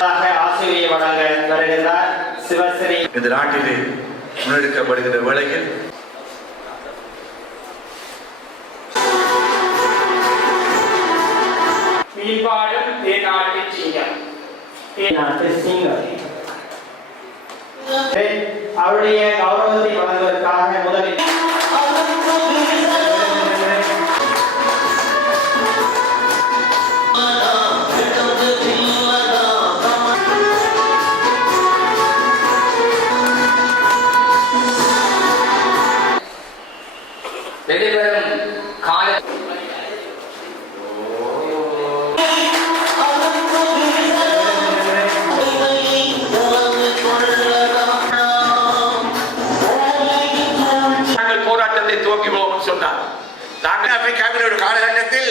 ஆசிரியை வழங்க வருகின்றார் சிவஸ்ரீ இந்த நாட்டிலே முன்னெடுக்கப்படுகிற வேளையில் மீன்பாடும் தேநாட்டு சிங்கம். தேநாட்டு சிங்கம். அவருடைய கௌரவத்தை வழங்குவதற்காக வெளிவரும் கால போராட்டத்தை துவக்கிவிடுவோம் சொன்னார். நாங்கள் அமெரிக்காவில் ஒரு காலகட்டத்தில்